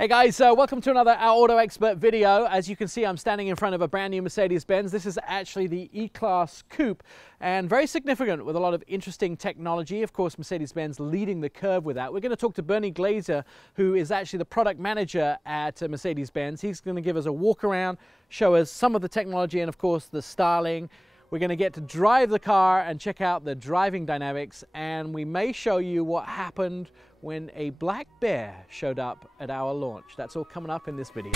Hey guys, welcome to another Our Auto Expert video. As you can see, I'm standing in front of a brand new Mercedes-Benz. This is actually the E-Class Coupe, and very significant with a lot of interesting technology. Of course, Mercedes-Benz leading the curve with that. We're going to talk to Bernie Glazer, who is actually the product manager at Mercedes-Benz. He's going to give us a walk around, show us some of the technology and of course the styling. We're going to get to drive the car and check out the driving dynamics, and we may show you what happened when a black bear showed up at our launch. That's all coming up in this video.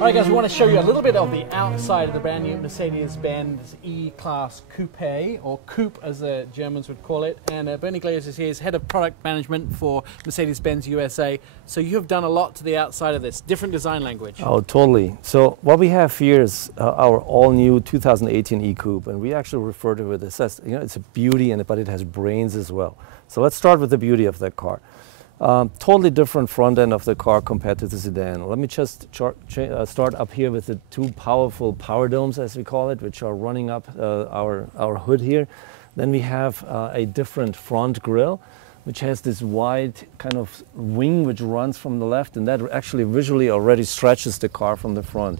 Alright guys, we want to show you a little bit of the outside of the brand new Mercedes-Benz E-Class Coupe, or Coupe as the Germans would call it. And Bernie Glazer is here, he's head of product management for Mercedes-Benz USA. So you have done a lot to the outside of this, different design language. Oh, totally. So what we have here is our all-new 2018 E-Coupe, and we actually refer to it as, you know, it's a beauty, but it has brains as well. So let's start with the beauty of that car. Totally different front end of the car compared to the sedan. Let me just start up here with the two powerful power domes, as we call it, which are running up our hood here. Then we have a different front grille, which has this wide kind of wing which runs from the left, and that actually visually already stretches the car from the front.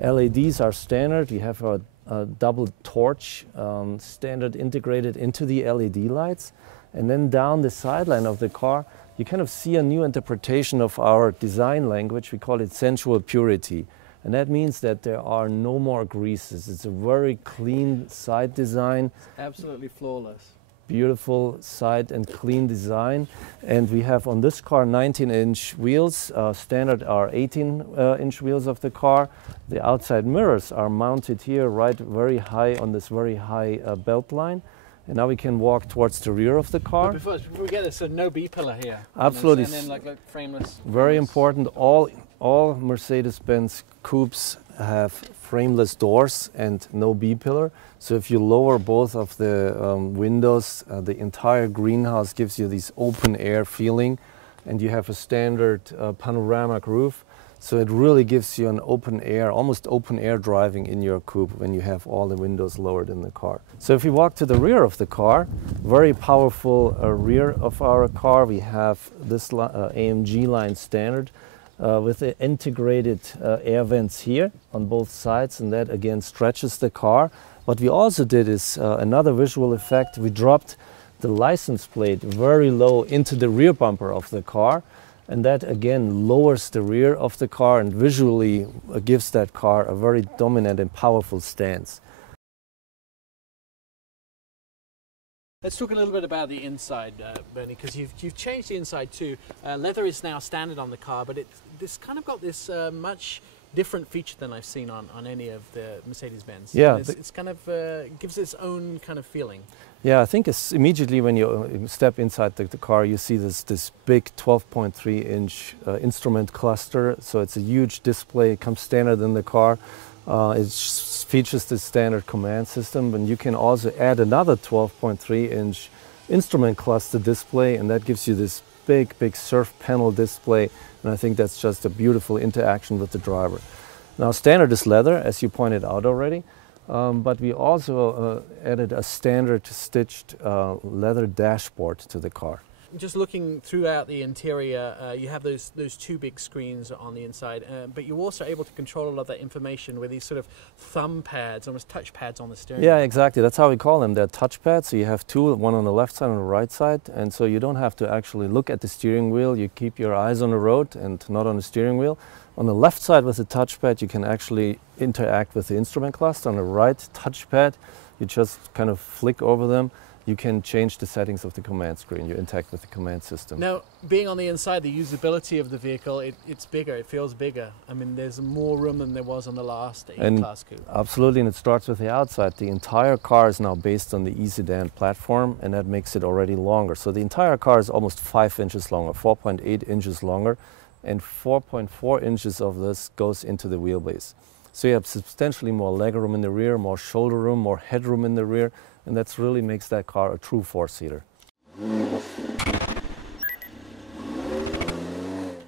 LEDs are standard. We have a double torch standard integrated into the LED lights. And then down the sideline of the car, you kind of see a new interpretation of our design language. We call it Sensual Purity. And that means that there are no more greases. It's a very clean side design. Absolutely flawless. Beautiful side and clean design. And we have on this car 19-inch wheels. Standard are 18-inch wheels of the car. The outside mirrors are mounted here right very high on this very high belt line. And now we can walk towards the rear of the car. But before we get this, so no B-pillar here. Absolutely. And then like frameless. Very important. All Mercedes-Benz coupes have frameless doors and no B-pillar. So if you lower both of the windows, the entire greenhouse gives you this open air feeling, and you have a standard panoramic roof. So it really gives you an open air, almost open air driving in your coupe when you have all the windows lowered in the car. So if you walk to the rear of the car, very powerful rear of our car, we have this AMG line standard with the integrated air vents here on both sides, and that again stretches the car. What we also did is another visual effect. We dropped the license plate very low into the rear bumper of the car. And that again lowers the rear of the car and visually gives that car a very dominant and powerful stance. Let's talk a little bit about the inside, Bernie, because you've changed the inside too. Leather is now standard on the car, but it's kind of got this much different feature than I've seen on any of the Mercedes-Benz. Yeah, it's kind of gives its own kind of feeling. Yeah, I think it's immediately when you step inside the car, you see this big 12.3-inch instrument cluster. So it's a huge display. It comes standard in the car. It features the standard command system, and you can also add another 12.3-inch instrument cluster display, and that gives you this big surf panel display. And I think that's just a beautiful interaction with the driver. Now, standard is leather, as you pointed out already. But we also added a standard stitched leather dashboard to the car. Just looking throughout the interior, you have those two big screens on the inside, but you're also able to control a lot of that information with these sort of thumb pads, almost touch pads on the steering wheel. Yeah, exactly. That's how we call them. They're touch pads. So you have two, one on the left side and the right side. And so you don't have to actually look at the steering wheel. You keep your eyes on the road and not on the steering wheel. On the left side with the touchpad, you can actually interact with the instrument cluster. On the right touchpad, you just kind of flick over them. You can change the settings of the command screen. You interact with the command system. Now, being on the inside, the usability of the vehicle, it's bigger, it feels bigger. I mean, there's more room than there was on the last E-Class Coupe. Absolutely, and it starts with the outside. The entire car is now based on the E-Sedan platform, and that makes it already longer. So the entire car is almost 5 inches longer, 4.8 inches longer, and 4.4 inches of this goes into the wheelbase. So you have substantially more legroom in the rear, more shoulder room, more headroom in the rear, and that really makes that car a true four-seater.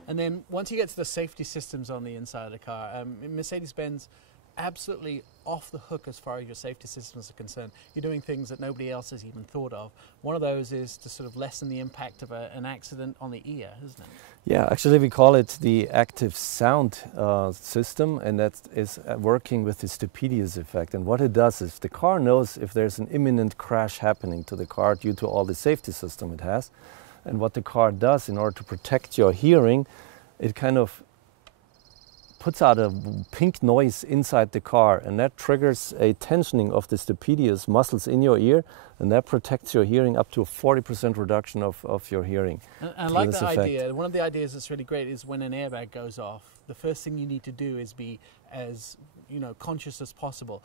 And then once you get to the safety systems on the inside of the car, Mercedes-Benz absolutely off the hook as far as your safety systems are concerned. You're doing things that nobody else has even thought of. One of those is to sort of lessen the impact of an accident on the ear, isn't it? Yeah, actually we call it the active sound system, and that is working with the stupidity effect. And what it does is the car knows if there's an imminent crash happening to the car due to all the safety system it has. And what the car does in order to protect your hearing, it kind of puts out a pink noise inside the car, and that triggers a tensioning of the stapedius muscles in your ear, and that protects your hearing up to a 40% reduction of your hearing. And I like that idea. One of the ideas that's really great is when an airbag goes off, the first thing you need to do is be as conscious as possible.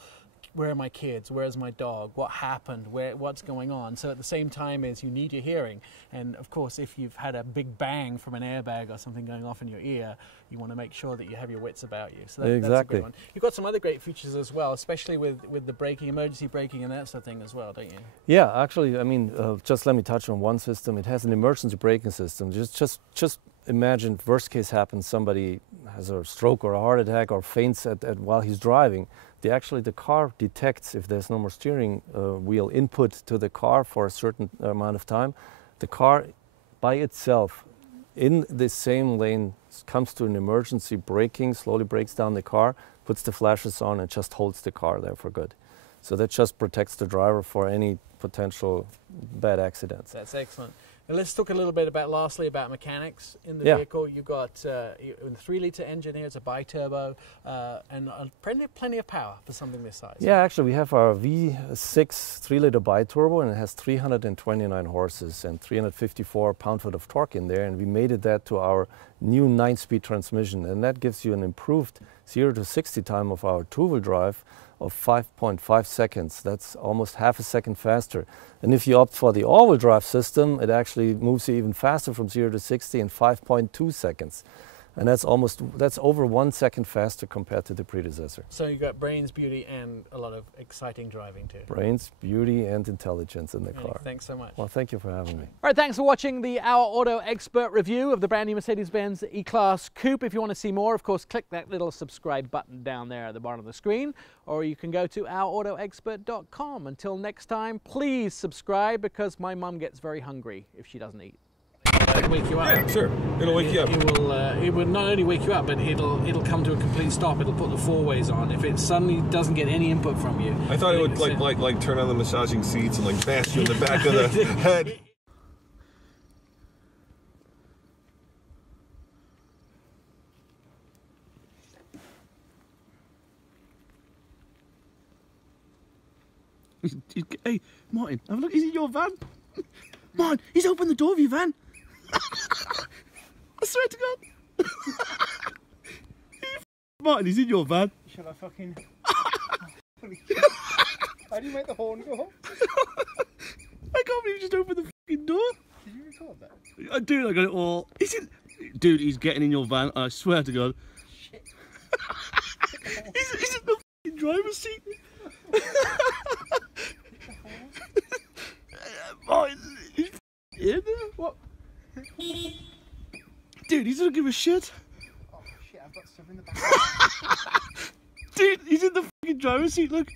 Where are my kids? Where's my dog? What happened? What's going on? So at the same time as you need your hearing, and of course if you've had a big bang from an airbag or something going off in your ear, you want to make sure that you have your wits about you. So that's a good one. You've got some other great features as well, especially with the braking, emergency braking and that sort of thing as well, don't you? Yeah, actually, I mean, just let me touch on one system. It has an emergency braking system. Just imagine worst case happens, somebody has a stroke or a heart attack or faints while he's driving. The car detects if there's no more steering wheel input to the car for a certain amount of time. The car by itself in the same lane comes to an emergency braking, slowly brakes down the car, puts the flashes on and just holds the car there for good. So that just protects the driver for any potential bad accidents. That's excellent. And let's talk a little bit lastly about mechanics in the vehicle. You've got a 3-litre engine here, it's a bi-turbo, and plenty of power for something this size. Yeah, actually we have our V6 3-litre bi-turbo, and it has 329 horses and 354 pound-foot of torque in there, and we mated that to our new 9-speed transmission, and that gives you an improved 0 to 60 time of our two-wheel drive of 5.5 seconds. That's almost half a second faster. And if you opt for the all-wheel drive system, it actually moves you even faster from 0 to 60 in 5.2 seconds. And that's over 1 second faster compared to the predecessor. So you've got brains, beauty, and a lot of exciting driving too. Brains, beauty, and intelligence in the car. Thanks so much. Well, thank you for having me. All right, thanks for watching the Our Auto Expert review of the brand new Mercedes-Benz E-Class Coupe. If you want to see more, of course, click that little subscribe button down there at the bottom of the screen, or you can go to ourautoexpert.com. Until next time, please subscribe, because my mum gets very hungry if she doesn't eat. It'll wake you up. Yeah, sure. It'll wake you up. It will not only wake you up, but it'll come to a complete stop. It'll put the four-ways on. If it suddenly doesn't get any input from you. I thought it would like turn on the massaging seats and like bash you in the back of the head. Hey, Martin, have a look. Is it your van? Martin, he's opened the door of your van. I swear to God. Martin, he's in your van. Shall I fucking... How do you make the horn go off? I can't believe you just opened the fucking door. Did you record that? Dude, I got it all. Dude, he's getting in your van. I swear to God. Shit. He's in the fucking driver's seat. Martin, he's in there? What? Dude, he doesn't give a shit. Oh shit, I've got stuff in the back. Dude, he's in the fucking driver's seat, look.